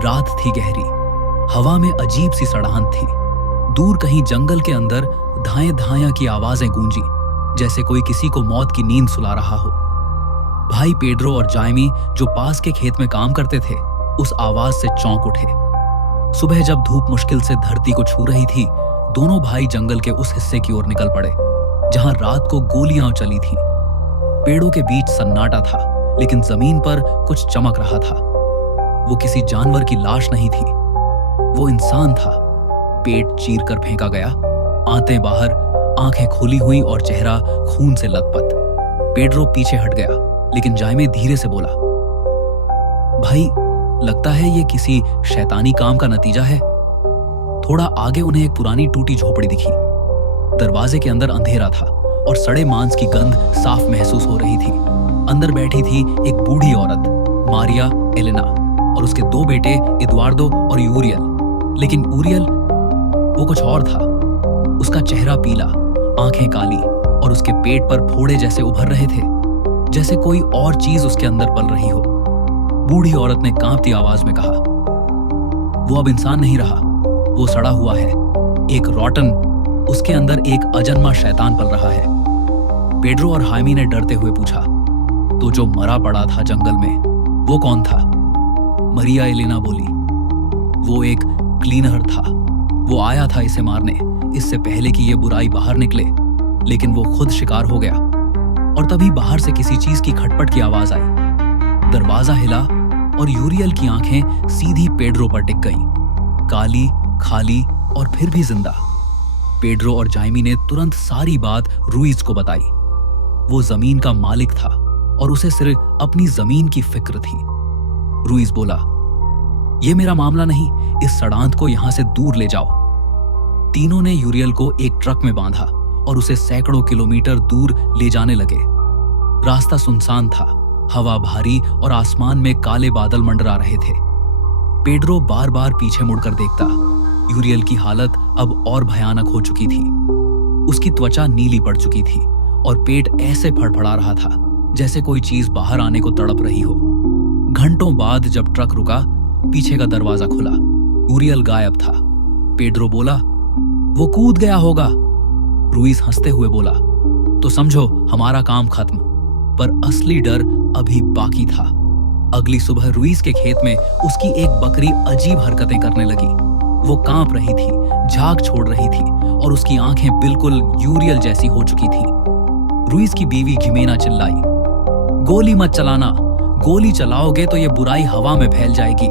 रात थी गहरी, हवा में अजीब सी सड़ाहट थी। दूर कहीं जंगल के अंदर धाएं धाया की आवाजें गूंजी, जैसे कोई किसी को मौत की नींद सुला रहा हो। भाई पेड्रो और जायमी जो पास के खेत में काम करते थे, उस आवाज से चौंक उठे। सुबह जब धूप मुश्किल से धरती को छू रही थी, दोनों भाई जंगल के उस हिस्से की ओर निकल पड़े जहां रात को गोलियां चली थीं। पेड़ों के बीच सन्नाटा था, लेकिन जमीन पर कुछ चमक रहा था। वो किसी जानवर की लाश नहीं थी, वो इंसान था। पेट चीर कर फेंका गया, आंतें बाहर, आंखें खुली हुई और चेहरा खून से लथपथ। पेड्रो पीछे हट गया, लेकिन जायमे धीरे से बोला, भाई लगता है ये किसी शैतानी काम का नतीजा है। थोड़ा आगे उन्हें एक पुरानी टूटी झोपड़ी दिखी। दरवाजे के अंदर अंधेरा था और सड़े मांस की गंध साफ महसूस हो रही थी। अंदर बैठी थी एक बूढ़ी औरत, मारिया एलेना, और उसके दो बेटे एदुआर्दो और यूरियल। लेकिन यूरियल वो कुछ और था। उसका चेहरा पीला, आंखें काली और उसके पेट पर फोड़े जैसे उभर रहे थे, जैसे कोई और चीज उसके अंदर पल रही हो। बूढ़ी औरत ने कांपती आवाज में कहा, वो अब इंसान नहीं रहा, वो सड़ा हुआ है, एक रॉटन, उसके अंदर एक अजन्मा शैतान पल रहा है। पेड्रो और हाइमी ने डरते हुए पूछा, तो जो मरा पड़ा था जंगल में, वो कौन था? मरिया एलेना बोली, वो एक क्लीनर था। वो आया था इसे मारने, इससे पहले कि ये बुराई बाहर निकले, लेकिन वो खुद शिकार हो गया। और तभी बाहर से किसी चीज की खटपट की आवाज आई। दरवाजा हिला और यूरियल की आंखें सीधी पेड्रो पर टिक गईं, काली, खाली और फिर भी जिंदा। पेड्रो और जायमी ने तुरंत सारी बात रुइज को बताई। वो जमीन का मालिक था और उसे सिर्फ अपनी जमीन की फिक्र थी। रुइज बोला, ये मेरा मामला नहीं, इस सड़ांत को यहां से दूर ले जाओ। तीनों ने यूरियल को एक ट्रक में बांधा और उसे सैकड़ों किलोमीटर दूर ले जाने लगे। रास्ता सुनसान था, हवा भारी और आसमान में काले बादल मंडरा रहे थे। पेड्रो बार बार पीछे मुड़कर देखता। यूरियल की हालत अब और भयानक हो चुकी थी। उसकी त्वचा नीली पड़ चुकी थी और पेट ऐसे फड़फड़ा रहा था जैसे कोई चीज बाहर आने को तड़प रही हो। घंटों बाद जब ट्रक रुका, पीछे का दरवाजा खुला। यूरियल गायब था। पेड्रो बोला, वो कूद गया होगा। रुइस हंसते हुए बोला, तो समझो हमारा काम खत्म। पर असली डर अभी बाकी था। अगली सुबह रुइस के खेत में उसकी एक बकरी अजीब हरकतें करने लगी। वो कांप रही थी, झाग छोड़ रही थी और उसकी आंखें बिल्कुल यूरियल जैसी हो चुकी थी। रुइस की बीवी घिमेना चिल्लाई, गोली मत चलाना, गोली चलाओगे तो ये बुराई हवा में फैल जाएगी।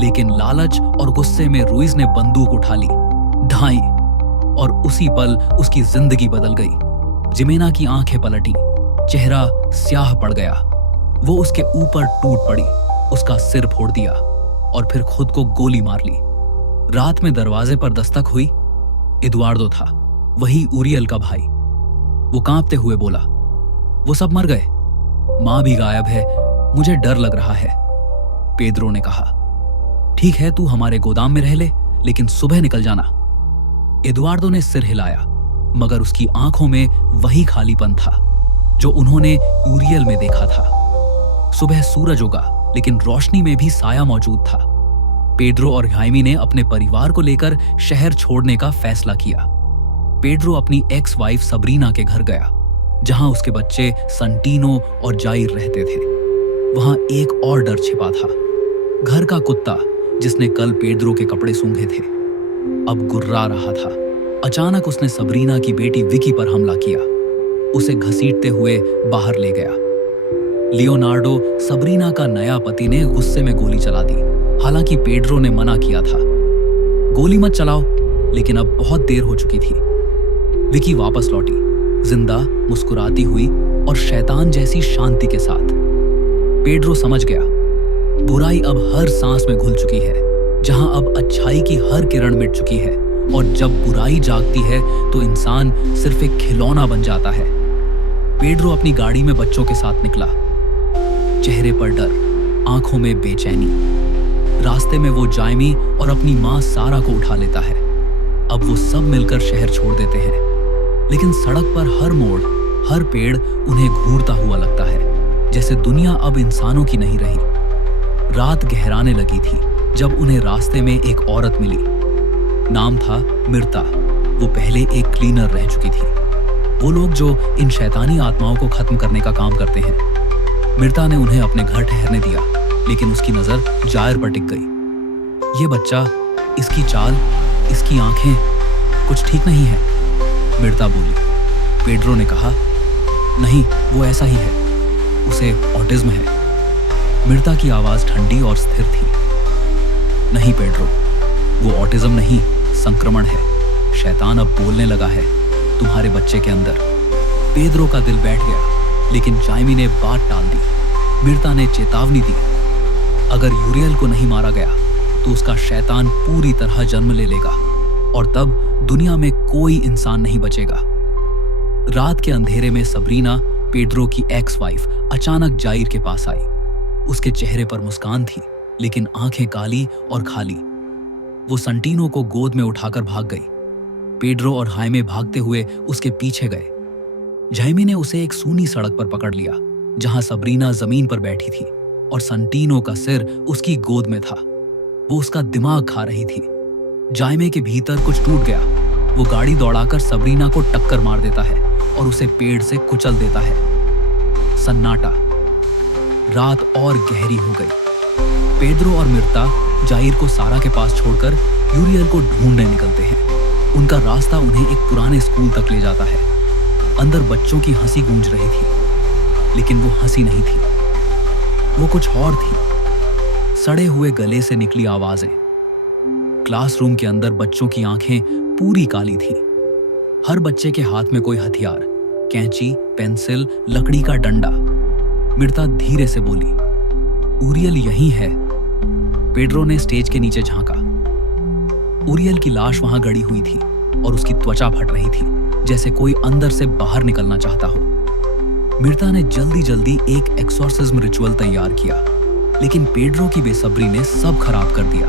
लेकिन लालच और गुस्से में रुइस ने बंदूक उठा ली, ढाई, और उसी पल उसकी जिंदगी बदल गई। जिमेना की आंखें पलटी, चेहरा स्याह पड़ गया। वो उसके ऊपर टूट पड़ी, उसका सिर फोड़ दिया और फिर खुद को गोली मार ली। रात में दरवाजे पर दस्तक हुई। एदुआर्दो था, वही यूरियल का भाई। वो कांपते हुए बोला, वो सब मर गए, मां भी गायब है, मुझे डर लग रहा है। पेड्रो ने कहा, ठीक है, तू हमारे गोदाम में रह ले, लेकिन सुबह निकल जाना। एदुआर्दो ने सिर हिलाया, मगर उसकी आंखों में वही खालीपन था जो उन्होंने यूरियल में देखा था। सुबह सूरज उगा, लेकिन रोशनी में भी साया मौजूद था। पेड्रो और हाइमी ने अपने परिवार को लेकर शहर छोड़ने का फैसला किया। पेड्रो अपनी एक्स वाइफ सबरीना के घर गया, जहां उसके बच्चे संटीनो और जाइर रहते थे। वहां एक और डर छिपा था। घर का कुत्ता, जिसने कल पेड्रो के कपड़े सूंघे थे, अब गुर्रा रहा था। अचानक उसने सबरीना की बेटी विकी पर हमला किया, उसे घसीटते हुए बाहर ले गया। लियोनार्डो, सबरीना का नया पति, ने गुस्से में गोली चला दी। हालांकि पेड्रो ने मना किया था, गोली मत चलाओ, लेकिन अब बहुत देर हो चुकी थी। विकी वापस लौटी, जिंदा, मुस्कुराती हुई और शैतान जैसी शांति के साथ। पेड्रो समझ गया, बुराई अब हर सांस में घुल चुकी है, जहां अब अच्छाई की हर किरण मिट चुकी है। और जब बुराई जागती है तो इंसान सिर्फ एक खिलौना बन जाता है। पेड्रो अपनी गाड़ी में बच्चों के साथ निकला, चेहरे पर डर, आंखों में बेचैनी। रास्ते में वो जायमी और अपनी मां सारा को उठा लेता है। अब वो सब मिलकर शहर छोड़ देते हैं, लेकिन सड़क पर हर मोड़, हर पेड़ उन्हें घूरता हुआ लगता है, जैसे दुनिया अब इंसानों की नहीं रही। रात गहराने लगी थी, जब उन्हें रास्ते में एक औरत मिली। नाम था मिर्ता। वो पहले एक क्लीनर रह चुकी थी, वो लोग जो इन शैतानी आत्माओं को खत्म करने का काम करते हैं। मिर्ता ने उन्हें अपने घर ठहरने दिया, लेकिन उसकी नजर जायर पर टिक गई। ये बच्चा, इसकी चाल, इसकी आंखें, कुछ ठीक नहीं है, मिर्ता बोली। पेड्रो ने कहा, नहीं, वो ऐसा ही है, उसे ऑटिज्म है। मिर्ता की आवाज ठंडी और स्थिर थी। नहीं पेड्रो, वो ऑटिज्म नहीं, संक्रमण है। शैतान अब बोलने लगा है तुम्हारे बच्चे के अंदर। पेड्रो का दिल बैठ गया, लेकिन जाइमी ने बात टाल दी। मिर्ता ने चेतावनी दी, अगर यूरियल को नहीं मारा गया तो उसका शैतान पूरी तरह जन्म ले लेगा और तब दुनिया में कोई इंसान नहीं बचेगा। रात के अंधेरे में सबरीना, पेड्रो की एक्स वाइफ, अचानक जाइर के पास आई। उसके चेहरे पर मुस्कान थी, लेकिन आंखें काली और खाली। वो संटीनो को गोद में उठाकर भाग गई। पेड्रो और हाइमे भागते हुए उसके पीछे गए। जाइमी ने उसे एक सूनी सड़क पर पकड़ लिया, जहां सबरीना जमीन पर बैठी थी और संटीनो का सिर उसकी गोद में था। वो उसका दिमाग खा रही थी। जाइमे के भीतर कुछ टूट गया। वो गाड़ी दौड़ाकर सबरीना को टक्कर मार देता है और उसे पेड़ से कुचल देता है। सन्नाटा। रात और गहरी हो गई। पेड्रो और मिर्ता जाइर को सारा के पास छोड़कर यूरियल को ढूंढने निकलते हैं। उनका रास्ता उन्हें एक पुराने स्कूल तक ले जाता है। अंदर बच्चों की हंसी गूंज रही थी, लेकिन वो हंसी नहीं थी, वो कुछ और थी। सड़े हुए गले से निकली आवाजें। क्लासरूम के अंदर बच्चों की आंखें पूरी काली थीं। हर बच्चे के हाथ में कोई हथियार, कैंची, पेंसिल, लकड़ी का डंडा। मिर्ता धीरे से बोली, ऊरियल यहीं है। पेड्रो ने स्टेज के नीचे झांका। ऊरियल की लाश वहां गड़ी हुई थी और उसकी त्वचा फट रही थी, जैसे कोई अंदर से बाहर निकलना चाहता हो। मिर्ता ने जल्दी जल्दी एक एक्सोर्सिज्म रिचुअल तैयार किया, लेकिन पेड्रो की बेसब्री ने सब खराब कर दिया।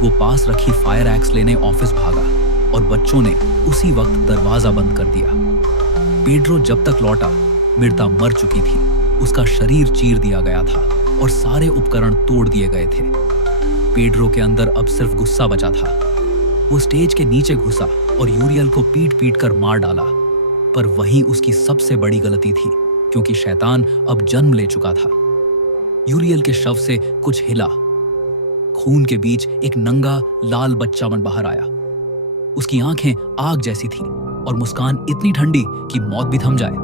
वो पास रखी फायर एक्स लेने ऑफिस भागा और बच्चों ने उसी वक्त दरवाजा बंद कर दिया। पेड्रो जब तक लौटा, मिर्ता मर चुकी थी। उसका शरीर चीर दिया गया था और सारे उपकरण तोड़ दिए गए थे। पेड्रो के अंदर अब सिर्फ गुस्सा बचा था। वो स्टेज के नीचे घुसा और यूरियल को पीट पीट कर मार डाला। पर वही उसकी सबसे बड़ी गलती थी, क्योंकि शैतान अब जन्म ले चुका था। यूरियल के शव से कुछ हिला। खून के बीच एक नंगा लाल बच्चा मन बाहर आया। उसकी आंखें आग जैसी थीं और मुस्कान इतनी ठंडी कि मौत भी थम जाए।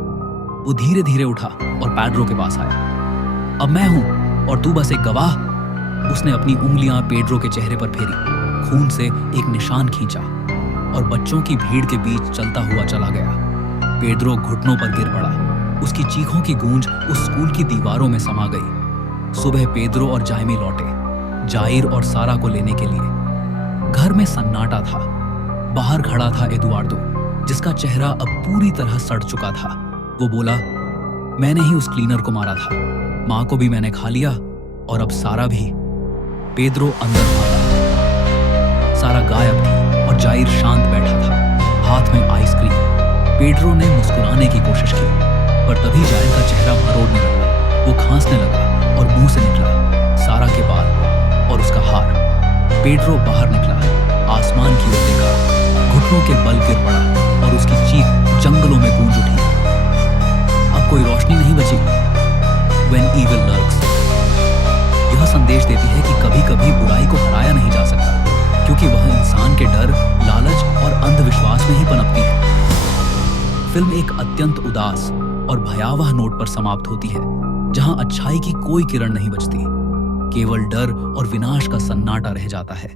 वो धीरे धीरे उठा और पेड्रो के पास आया। अब मैं हूं और तू बस एक गवाह। उसने अपनी उंगलियां पेड्रो के चेहरे पर फेरी, खून से एक निशान खींचा और बच्चों की भीड़ के बीच चलता हुआ चला गया। पेड्रो घुटनों पर गिर पड़ा। उसकी चीखों की गूंज उस स्कूल की दीवारों में समा गई। सुबह पेड्रो और जाइमी लौटे, जाइर और सारा को लेने के लिए। घर में सन्नाटा था। बाहर खड़ा था एदुआर्दो, जिसका चेहरा अब पूरी तरह सड़ चुका था। वो बोला, मैंने ही उस क्लीनर को मारा था, माँ को भी मैंने खा लिया और अब सारा भी। पेड्रो अंदर भागा। सारा गायब थी और जाइर शांत बैठा था, हाथ में आइसक्रीम। पेड्रो ने मुस्कुराने की कोशिश की, पर तभी जाइर का चेहरा मरोड़ने लगा। वो खांसने लगा और मुंह से निकला सारा के बाल और उसका हार। पेड्रो बाहर निकला, आसमान की ओर देखा, घुटनों के बल गिर पड़ा और उसकी चीख जंगलों में गूंज उठी। अब कोई रोशनी नहीं बची। When evil lurks, यह संदेश देती है कि कभी कभी बुराई को हराया नहीं जा सकता, क्योंकि वह इंसान के डर, लालच और अंधविश्वास में ही पनपती है। फिल्म एक अत्यंत उदास और भयावह नोट पर समाप्त होती है, जहां अच्छाई की कोई किरण नहीं बचती। केवल डर और विनाश का सन्नाटा रह जाता है।